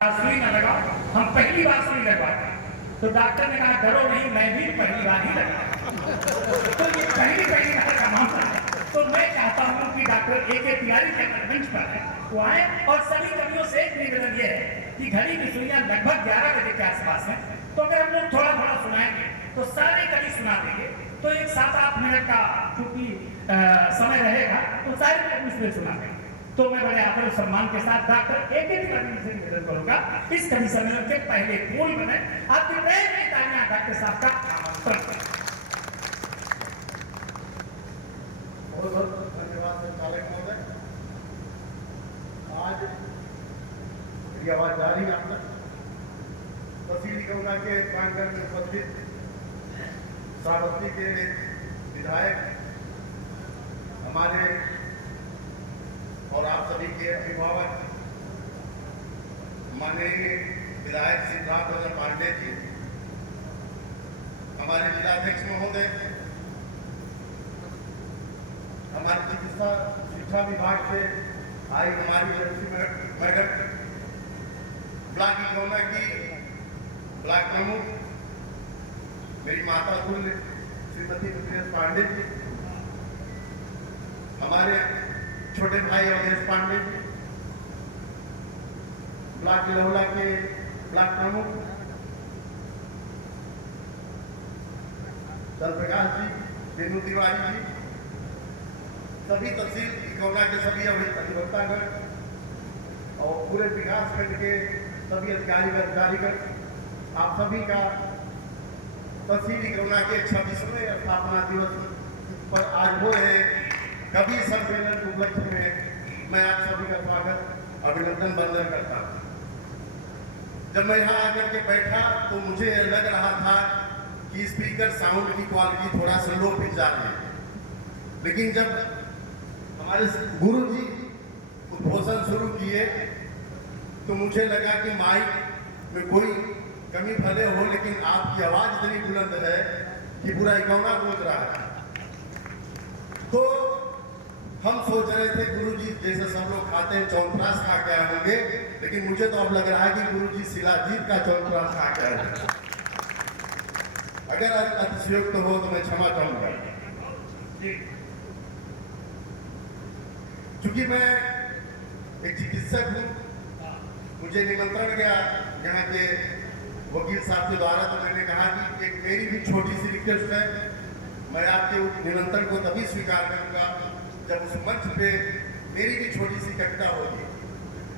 सुई न लगाओ, हम पहली बार सुई लगवाए तो डॉक्टर ने कहा डरो नहीं, मैं भी पहली बार ही लगा। तो ये पहली बार का मामला है। तो मैं चाहता हूँ कि डॉक्टर ए.के. तिवारी के मंच पर है वो आए, और सभी कवियों से एक निवेदन ये है कि घड़ी की सुइयां लगभग 11 बजे के आसपास है, तो अगर हम लोग थोड़ा थोड़ा सुनाएंगे तो सारे कवि सुना देंगे, तो एक 7-8 मिनट का चूंकि समय रहेगा तो सारे कवि उसमें सुना देंगे। तो मैं बड़े आदर और सम्मान के साथ डॉक्टर ए.के. तिवारी से निवेदन करूंगा इस कवि सम्मेलन के पहले फूल बने आपकी नए नई तालियां डॉक्टर साहब का आमंत्रण करें। बहुत बहुत धन्यवाद संचालक महोदय। आज मेरी आवाज जा रही है आप तक। तहसील गंगा के प्रांगण में उपस्थित श्रावस्ती के विधायक, हमारे और आप सभी के अभिभावक, माननीय विधायक सिद्धार्थ वल्लभ पांडे जी, हमारे जिलाध्यक्ष महोदय, हमारे चिकित्सा शिक्षा विभाग से आई हमारी मैडम, ब्लॉक इकौना की ब्लॉक प्रमुख मेरी माता तुल्य श्रीमती रुद्रेश पांडे जी, हमारे छोटे भाई अवधेश पांडे जी, ब्लॉक लहौला के ब्लॉक प्रमुख चंद्रप्रकाश जी, रेणु तिवारी जी, सभी तहसील इकौना के सभी अधिवक्तागण और पूरे विकास खंड के सभी अधिकारीगण, आप सभी का तहसील इकौना के 26वें स्थापना दिवस पर आज हो रहे कवि सम्मेलन के उपलक्ष्य में मैं आप सभी का स्वागत अभिनंदन वंदन करता हूँ। जब मैं यहाँ आकर के बैठा तो मुझे लग रहा था कि स्पीकर साउंड की क्वालिटी थोड़ा सा लो पिच जा रही है, लेकिन जब हमारे गुरु जी उद्घोषण शुरू किए तो मुझे लगा कि माइक में कोई कमी भले हो, लेकिन आपकी आवाज इतनी बुलंद है कि पूरा इकौना गूंज रहा है। तो हम सोच रहे थे गुरु जी जैसे सब लोग खाते हैं चौंतरास खा के आए होंगे, लेकिन मुझे तो अब लग रहा है कि गुरु जी शिलाजीत का चौंतरास खा के आए होंगे। अगर अतिशयोक्त हो तो मैं क्षमा चाहूंगा। चूंकि मैं एक चिकित्सक हूँ, मुझे निमंत्रण गया यहाँ के वकील साहब के द्वारा, तो मैंने कहा कि एक मेरी भी छोटी सी रिक्वेस्ट है, मैं आपके निमंत्रण को तभी स्वीकार करूंगा जब उस मंच पे मेरी भी छोटी सी कविता होगी।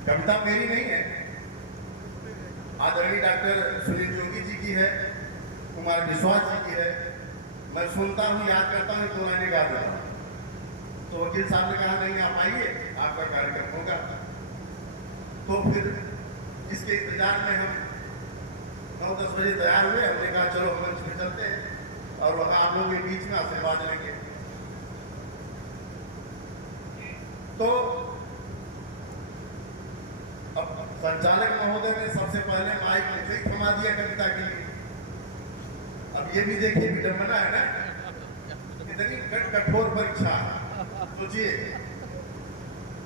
कविता मेरी नहीं है, आदरणीय डॉक्टर सुनील जोगी जी की है, कुमार विश्वास जी की है। मैं सुनता हूँ, याद करता हूँ, तो मैंने गा देता हूँ। तो वकील साहब ने कहा नहीं आप आइए, आपका कार्यक्रम होगा। तो फिर इसके इंतजार में हम 9-10 बजे तैयार हुए। हमने कहा चलो मंच पे चलते हैं और वहां आप लोगों के बीच में आशीर्वाद लेंगे। तो अब संचालक महोदय ने सबसे पहले माइक मुझे ही थमा दिया कविता के लिए। अब ये भी देखिए विडंबना है ना, इतनी कठोर परीक्षा। सोचिए,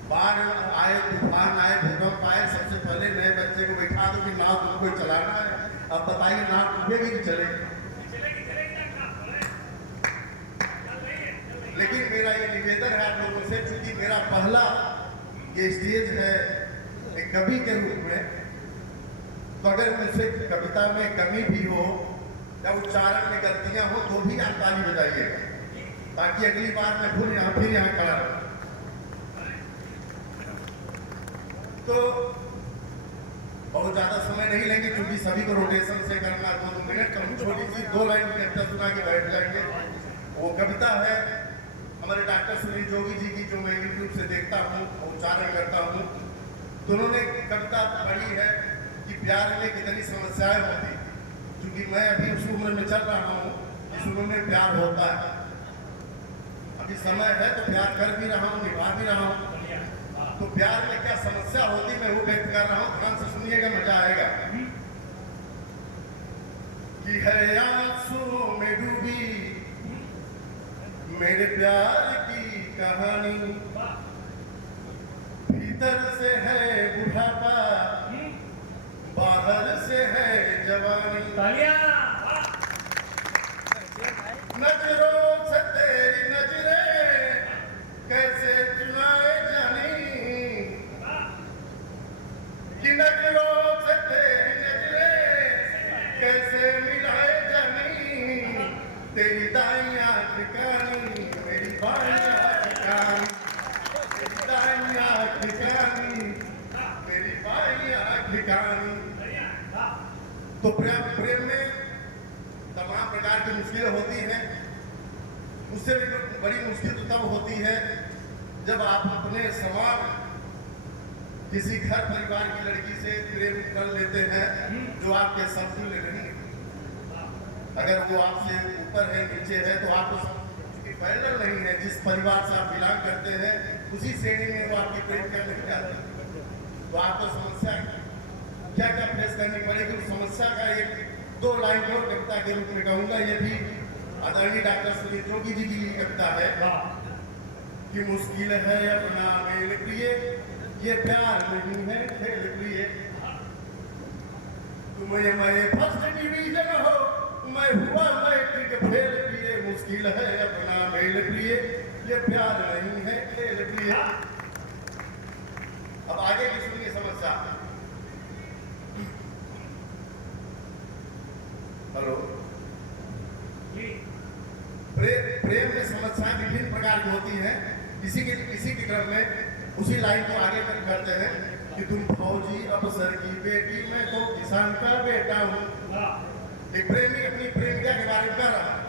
बाढ़ आए, तूफान आए, भूकंप आए, सबसे पहले नए बच्चे को बैठा दो कि नाव तुमको चलाना है। अब बताइए नाव डूबेगी कि चलेगी? लेकिन मेरा ये निवेदन है आप लोगों से, चूंकि मेरा पहला ये स्टेज है एक कवि के रूप में, तो अगर मुझसे कविता में कमी भी हो या उच्चारण में गलतियां हो तो भी आप ताली बजाइएगा, ताकि अगली बार मैं फिर यहाँ खड़ा रहूं। तो बहुत ज्यादा समय नहीं लेंगे, क्योंकि सभी को रोटेशन से करना 2 मिनट का, छोटी सी 2 लाइन की कविता सुना के बैठ जाएंगे। वो कविता है हमारे डॉक्टर सुनील जोगी जी की, जो मैं यूट्यूब से देखता हूँ, उच्चारण करता हूँ। तो उन्होंने कविता पढ़ी है कि प्यार में कितनी समस्याएं होती, क्योंकि मैं अभी उस उम्र में चल रहा हूँ जिस उम्र में प्यार होता है। अभी समय है तो प्यार कर भी रहा हूँ, निभा भी रहा हूँ। तो प्यार में क्या समस्या होती मैं वो व्यक्त कर रहा हूँ, ध्यान से सुनिएगा, मजा आएगा। कि है आंसू में डूबी मेरे प्यार की कहानी, भीतर से है बुढ़ापा जवानी तालियां। नजरों से तेरी नजरें कैसे चुनाए जानी कि नजरों से तेरी नजरें कैसे मिलाए जानी तेरी दाइयां ठिकानी मेरी बाइयां ठिकानी तेरी दाइयां ठिकानी मेरी बाइयां ठिकानी। तो प्रेम में तमाम प्रकार की मुश्किलें होती हैं। उससे भी बड़ी मुश्किल तो तब होती है जब आप अपने समान किसी घर परिवार की लड़की से प्रेम कर लेते हैं जो आपके समतुल्य नहीं है। अगर वो आपसे ऊपर है नीचे है तो आपको पैरेलल नहीं है। जिस परिवार से आप बिलोंग करते हैं उसी श्रेणी में वो आपकी प्रेम कर नहीं जाती। तो आपको समस्या क्या क्या फेस करनी पड़ेगी। उस समस्या का एक दो लाइन और कविता के रूप में कहूंगा। ये भी आदरणीय डॉक्टर सुनील जोगी जी की कविता है कि मुश्किल है अपना मेल प्रिय ये प्यार नहीं है खेल प्रिय। तुम्हें मैं फर्स्ट डिवीजन हो मैं हुआ मैट्रिक फेल प्रिय। मुश्किल है अपना मेल प्रिय ये प्यार नहीं है खेल प्रिय। अब आगे की सुनिए समस्या। हेलो। प्रेम में समस्याएं विभिन्न प्रकार की होती हैं। इसी के क्रम में उसी लाइन को आगे तक करते हैं कि तुम फौजी अफसर की बेटी मैं तो किसान का बेटा हूँ। एक प्रेमी अपनी प्रेमिका के बारे में कह रहा है